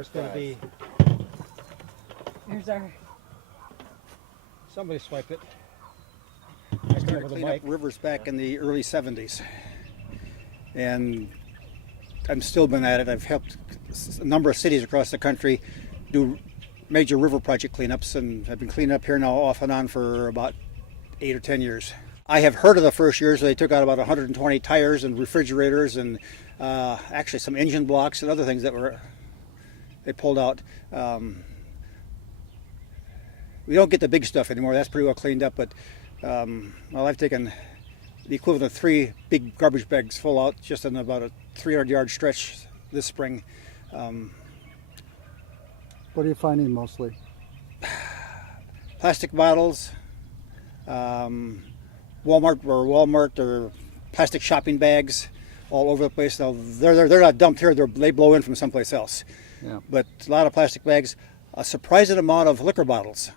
There's going to be Here's our. somebody swipe it. I started cleaning up rivers back in the early 70s. And I've still been at it. I've helped a number of cities across the country do major river project cleanups, and I've been cleaning up here now off and on for about 8 or 10 years. I have heard of the first years. They took out about 120 tires and refrigerators and actually some engine blocks and other things that they pulled out. We don't get the big stuff anymore. That's pretty well cleaned up, but well, I've taken the equivalent of 3 big garbage bags full out just in about a 300-yard stretch this spring. What are you finding mostly? Plastic bottles, Walmart or plastic shopping bags all over the place. Now they're not dumped here; they blow in from someplace else. Yeah. But a lot of plastic bags, a surprising amount of liquor bottles,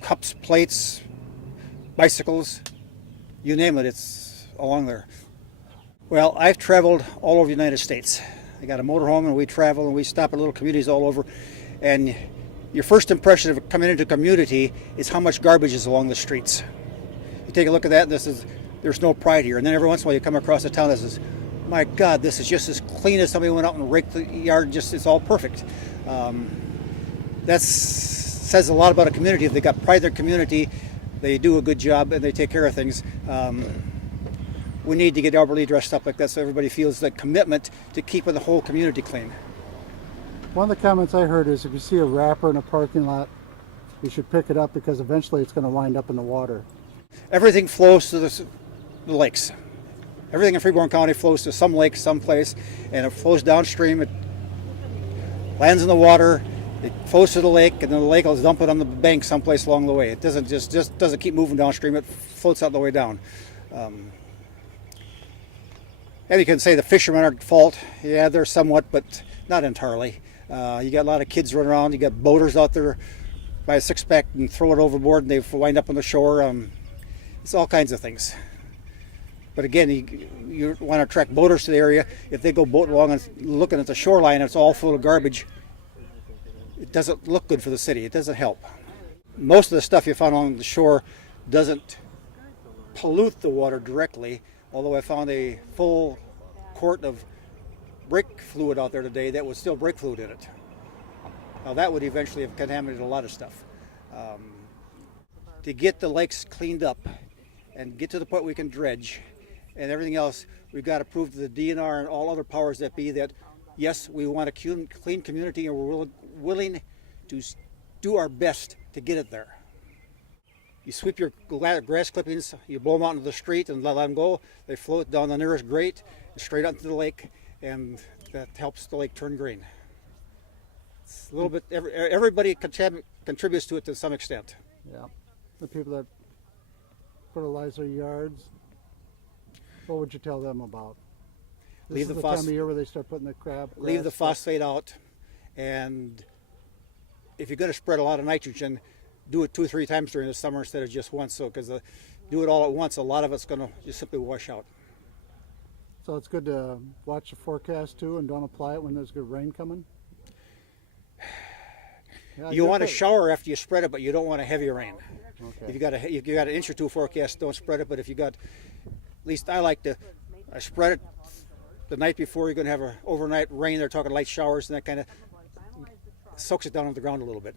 cups, plates, bicycles, you name it, it's along there. Well, I've traveled all over the United States. I got a motorhome and we travel and we stop at little communities all over. And your first impression of coming into a community is how much garbage is along the streets. You take a look at that and there's no pride here. And then every once in a while you come across a town that says, my God, this is just as clean as somebody went out and raked the yard, it's all perfect. That says a lot about a community. If they got pride in their community, they do a good job and they take care of things. We need to get Alberta dressed up like that so everybody feels that commitment to keeping the whole community clean. One of the comments I heard is if you see a wrapper in a parking lot, you should pick it up because eventually it's going to wind up in the water. Everything flows to the lakes. Everything in Freeborn County flows to some lake, someplace, and it flows downstream. It lands in the water, it flows to the lake, and then the lake will dump it on the bank someplace along the way. It doesn't just doesn't keep moving downstream. It floats out the way down. And you can say the fishermen are at fault. Yeah, they're somewhat, but not entirely. You got a lot of kids running around. You got boaters out there buy a six-pack and throw it overboard, and they wind up on the shore. It's all kinds of things. But again, you want to attract boaters to the area. If they go boating along and looking at the shoreline and it's all full of garbage, it doesn't look good for the city. It doesn't help. Most of the stuff you found along the shore doesn't pollute the water directly, although I found a full quart of brake fluid out there today that was still brake fluid in it. Now that would eventually have contaminated a lot of stuff. To get the lakes cleaned up and get to the point we can dredge and everything else, we've got to prove to the DNR and all other powers that be that, yes, we want a clean community and we're willing to do our best to get it there. You sweep your grass clippings, you blow them out into the street and let them go. They float down the nearest grate and straight out into the lake, and that helps the lake turn green. It's a little bit, everybody contributes to it to some extent. Yeah. The people that fertilize their yards, what would you tell them about? This is the time of year where they start putting the crab. Leave the phosphate out, and if you're going to spread a lot of nitrogen, do it 2 or 3 times during the summer instead of just once. So, because do it all at once, a lot of it's going to just simply wash out. So it's good to watch the forecast too, and don't apply it when there's good rain coming. Yeah, you want to shower after you spread it, but you don't want a heavy rain. Okay. If you got an inch or 2 forecast, don't spread it. But if you got, at least I spread it the night before. You're going to have an overnight rain. They're talking light showers, and that kind of soaks it down on the ground a little bit.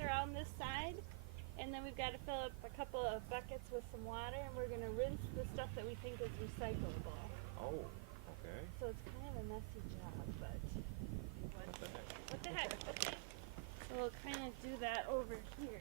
Around this side, and then we've got to fill up a couple of buckets with some water, and we're going to rinse the stuff that we think is recyclable. Oh, okay. So it's kind of a messy job, but what the ahead. Okay. So we'll kind of do that over here.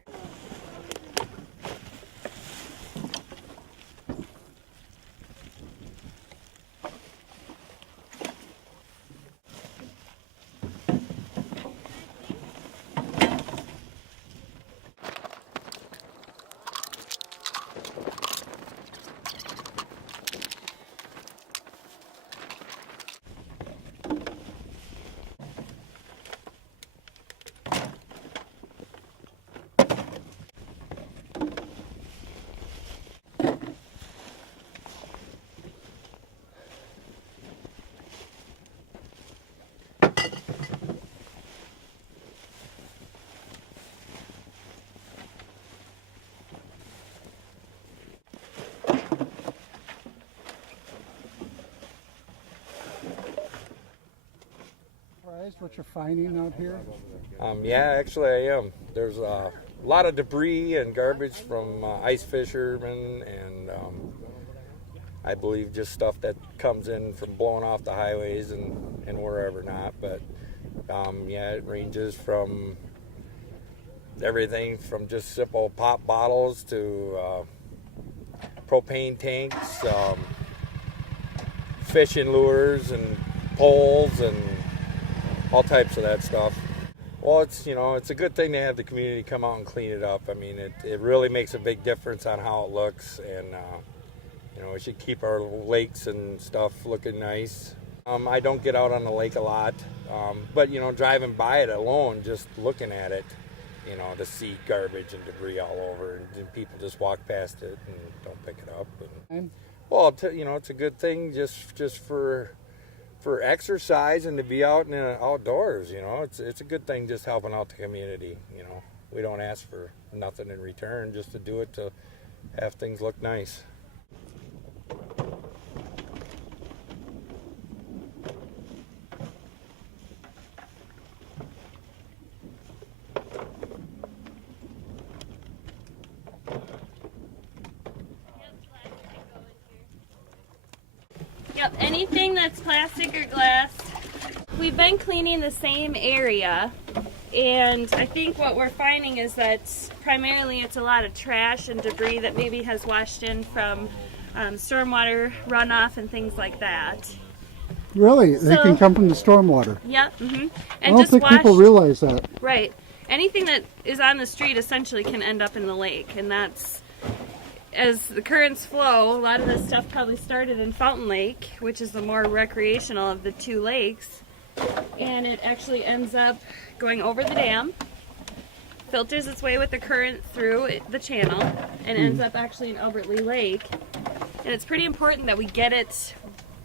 Surprised what you're finding out here? Yeah, actually I am. There's a lot of debris and garbage from ice fishermen and I believe just stuff that comes in from blowing off the highways and wherever not. But yeah, it ranges from everything from just simple pop bottles to propane tanks, fishing lures and poles and all types of that stuff. Well, it's a good thing to have the community come out and clean it up. I mean, it really makes a big difference on how it looks, and we should keep our lakes and stuff looking nice. I don't get out on the lake a lot, but driving by it alone, just looking at it, to see garbage and debris all over, and people just walk past it and don't pick it up. And, well, it's a good thing just for exercise and to be out in the outdoors. It's a good thing just helping out the community. We don't ask for nothing in return, just to do it to have things look nice. Yep, anything that's plastic or glass. We've been cleaning the same area, and I think what we're finding is that primarily it's a lot of trash and debris that maybe has washed in from stormwater runoff and things like that. Really? They can come from the stormwater? Yep. Mm-hmm. I don't think people realize that. Right. Anything that is on the street essentially can end up in the lake, and that's, as the currents flow, a lot of this stuff probably started in Fountain Lake, which is the more recreational of the two lakes, and it actually ends up going over the dam, filters its way with the current through the channel, and ends up actually in Albert Lea Lake. And it's pretty important that we get it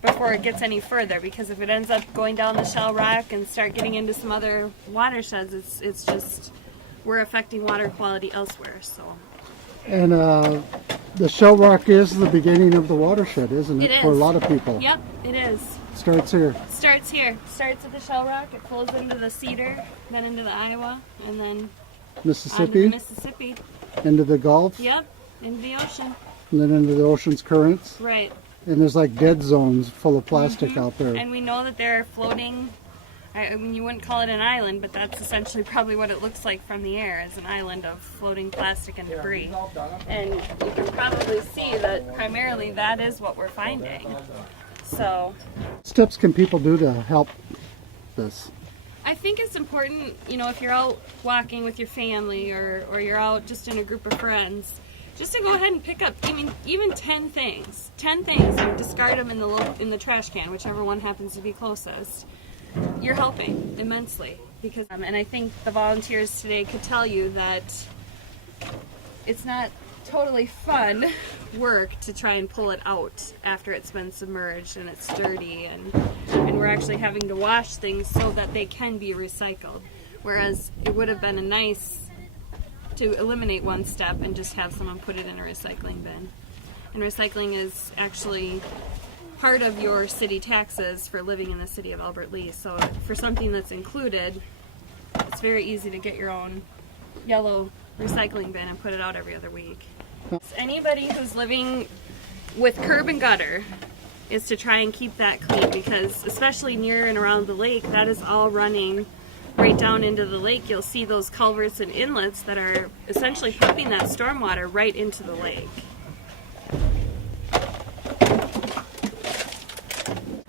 before it gets any further, because if it ends up going down the Shell Rock and start getting into some other watersheds, it's just, we're affecting water quality elsewhere. So. And the Shell Rock is the beginning of the watershed, isn't it? It is. For a lot of people. Yep, it is. Starts here. Starts here. Starts at the Shell Rock. It flows into the Cedar, then into the Iowa, and then Mississippi. onto the Mississippi. Into the Gulf. Yep, into the ocean. And then into the ocean's currents. Right. And there's like dead zones full of plastic out there. And we know that they're floating. I mean, you wouldn't call it an island, but that's essentially probably what it looks like from the air, is an island of floating plastic and debris. And you can probably see that primarily that is what we're finding. So, What steps can people do to help this? I think it's important, if you're out walking with your family or you're out just in a group of friends, just to go ahead and pick up even 10 things. 10 things and discard them in the trash can, whichever one happens to be closest. You're helping immensely, because and I think the volunteers today could tell you that it's not totally fun work to try and pull it out after it's been submerged and it's dirty, and we're actually having to wash things so that they can be recycled, whereas it would have been nice to eliminate one step and just have someone put it in a recycling bin. And recycling is actually part of your city taxes for living in the city of Albert Lea. So for something that's included, it's very easy to get your own yellow recycling bin and put it out every other week. Anybody who's living with curb and gutter is to try and keep that clean, because especially near and around the lake, that is all running right down into the lake, you'll see those culverts and inlets that are essentially pumping that stormwater right into the lake.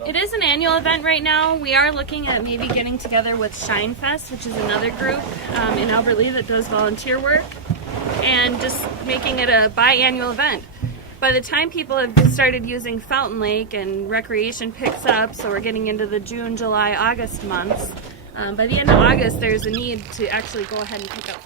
It is an annual event right now. We are looking at maybe getting together with Shine Fest, which is another group in Albert Lea that does volunteer work, and just making it a biannual event. By the time people have started using Fountain Lake and recreation picks up, so we're getting into the June, July, August months, by the end of August there's a need to actually go ahead and pick up